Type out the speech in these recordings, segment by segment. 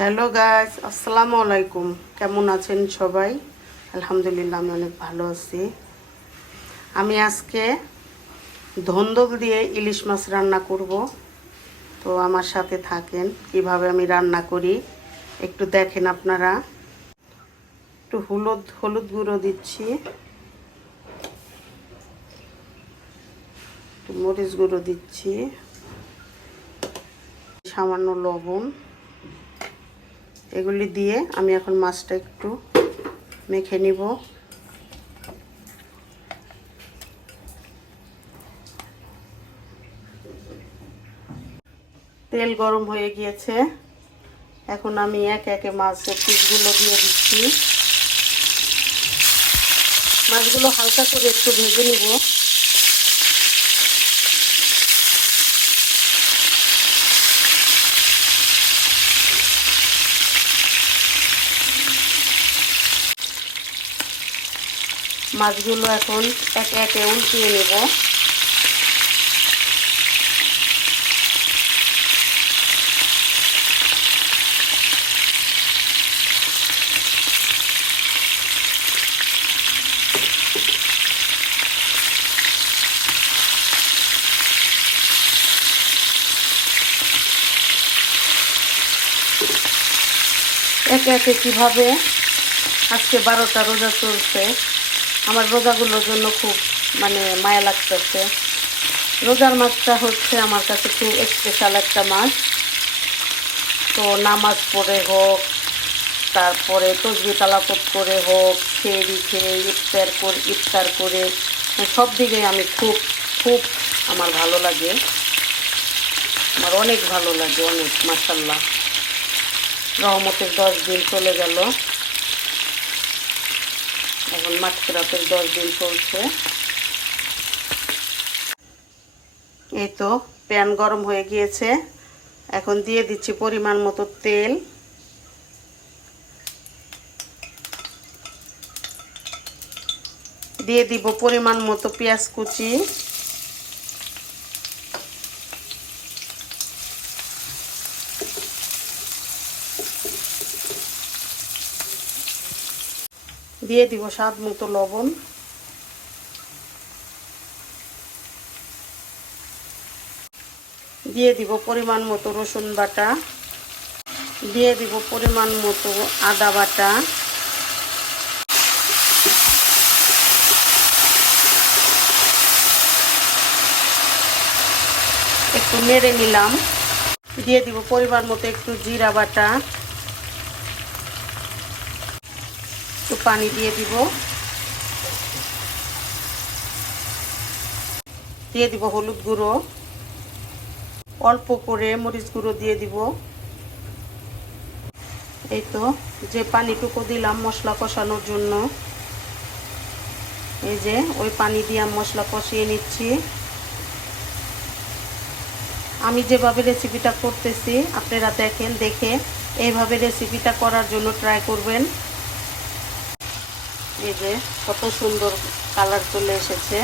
Hello guys, আসসালামু আলাইকুম। কেমন আছেন সবাই? আলহামদুলিল্লাহ, আমি অনেক ভালো আছি। আমি আজকে ধন্দল দিয়ে ইলিশ মাছ রান্না করব। তো আমার সাথে থাকেন, কিভাবে আমি রান্না করি একটু দেখেন আপনারা। একটু হলুদ গুঁড়ো দিচ্ছি, একটু মরিচ গুঁড়ো দিচ্ছি, সামান্য লবণ। এগুলি দিয়ে আমি এখন মাছটা একটু মেখে নিব। তেল গরম হয়ে গিয়েছে, এখন আমি একে একে মাছের পিসগুলো দিয়ে দিচ্ছি। মাছগুলো হালকা করে একটু ভেজে নিব। মাছগুলো এখন একে একে উল্টিয়ে নেব। একে একে কীভাবে আজকে 12টা রোজা চলছে, আমার রোজাগুলোর জন্য খুব মায়া লাগতেছে। রোজার মাছটা হচ্ছে আমার কাছে খুব স্পেশাল একটা মাছ। তো নামাজ পড়ে হোক, তারপরে তসবিহ তালাওয়াত করে হোক, সেহরি খেয়ে ইফতার করে সব দিকে আমি খুব খুব আমার ভালো লাগে, আমার অনেক ভালো লাগে, অনেক। মাশাআল্লাহ, রহমতের 10 দিন চলে গেল, এখন মাগফিরাতের 10 দিন চলছে। এই তো প্যান গরম হয়ে গিয়েছে, এখন দিয়ে দিচ্ছি পরিমাণ মতো তেল। দিয়ে দিব পরিমাণ মতো পেঁয়াজ কুচি, দিয়ে দিব স্বাদ মতো লবণ, দিয়ে দিব পরিমাণ মতো রসুন বাটা, দিয়ে দিব পরিমাণ মতো আদা বাটা, একটু নেড়ে নিলাম। দিয়ে দিব পরিমাণ মতো একটু জিরা বাটা, একটু পানি দিয়ে দিব, দিয়ে দিব হলুদ গুঁড়ো, অল্প করে মরিচ গুঁড়ো দিয়ে দিব। এই তো যে পানিটুকু দিলাম মশলা কষানোর জন্য, এই যে ওই পানি দিয়ে মশলা কষিয়ে নিচ্ছি। আমি যেভাবে রেসিপিটা করতেছি আপনারা দেখেন, দেখে এইভাবে রেসিপিটা করার জন্য ট্রাই করবেন। এই যে কত সুন্দর কালার চলে এসেছে,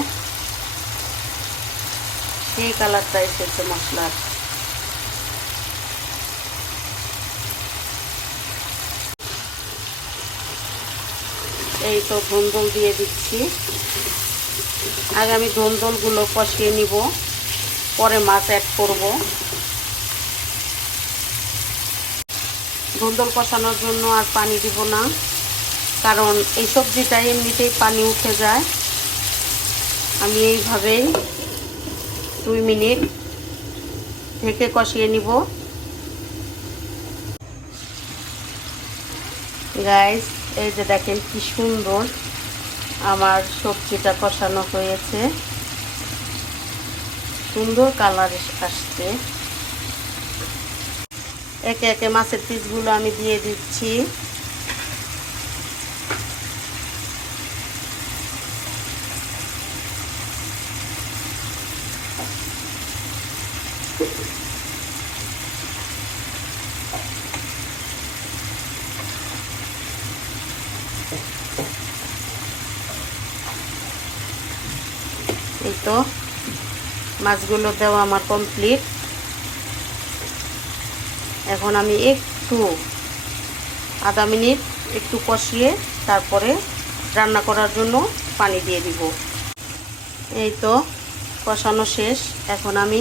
এই কালারটা এসেছে মশলার। এই তো ধন্দল দিয়ে দিচ্ছি। আগে আমি ধন্দলগুলো কষিয়ে নিব, পরে মাছ অ্যাড করব। ধন্দল কষানোর জন্য আর পানি দিব না, কারণ এই সবজিটা এমনিতেই পানি উঠে যায়। আমি এইভাবেই 2 মিনিট ঢেকে কষিয়ে নিব। গাইস, এই যে দেখেন কি সুন্দর আমার সবজিটা কষানো হয়েছে, সুন্দর কালার আসছে। একে একে মাছের পিসগুলো আমি দিয়ে দিচ্ছি। এই তো মাছগুলো দেওয়া আমার কমপ্লিট। এখন আমি একটু আধা মিনিট একটু কষিয়ে তারপরে রান্না করার জন্য পানি দিয়ে দিব। এই তো কষানো শেষ, এখন আমি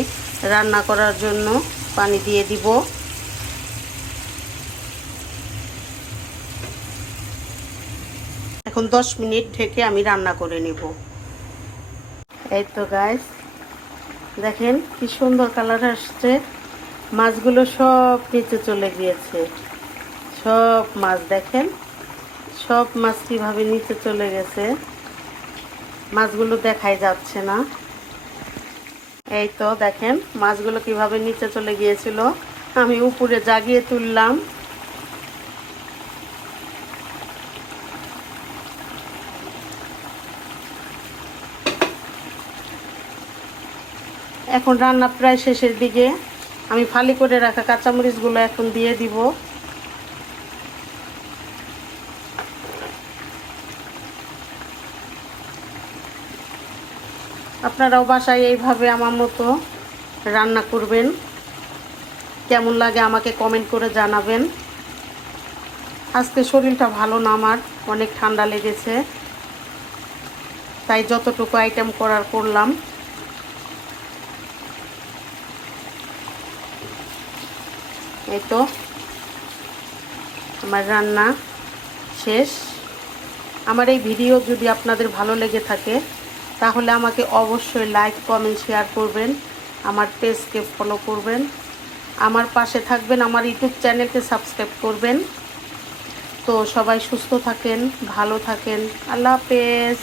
রান্না করার জন্য পানি দিয়ে দিব। এখন 10 মিনিট ঢেকে আমি রান্না করে নেব। এই তো গাইস, দেখেন কি সুন্দর কালার আসছে। মাছগুলো সব নিচে চলে গিয়েছে, সব মাছ দেখেন, সব মাছ কীভাবে নিচে চলে গেছে, মাছগুলো দেখাই যাচ্ছে না। এই তো দেখেন মাছগুলো কিভাবে নিচে চলে গিয়েছিল, আমি উপরে জাগিয়ে তুললাম। এখন রান্না প্রায় শেষের দিকে, আমি ফালি করে রাখা কাঁচামরিচগুলো এখন দিয়ে দিব। আপনারাও বাসায় এইভাবে আমার মতো রান্না করবেন। কেমন লাগে আমাকে কমেন্ট করে জানাবেন। আজকে শরীরটা ভালো না, আমার অনেক ঠান্ডা লেগেছে, তাই যতটুকু আইটেম করার করলাম। এই তো আমার রান্না শেষ। আমার এই ভিডিও যদি আপনাদের ভালো লেগে থাকে তাহলে আমাকে অবশ্যই লাইক, কমেন্ট, শেয়ার করবেন, আমার পেজকে ফলো করবেন, আমার পাশে থাকবেন, আমার ইউটিউব চ্যানেলকে সাবস্ক্রাইব করবেন। তো সবাই সুস্থ থাকেন, ভালো থাকেন, আল্লাহ হাফেজ।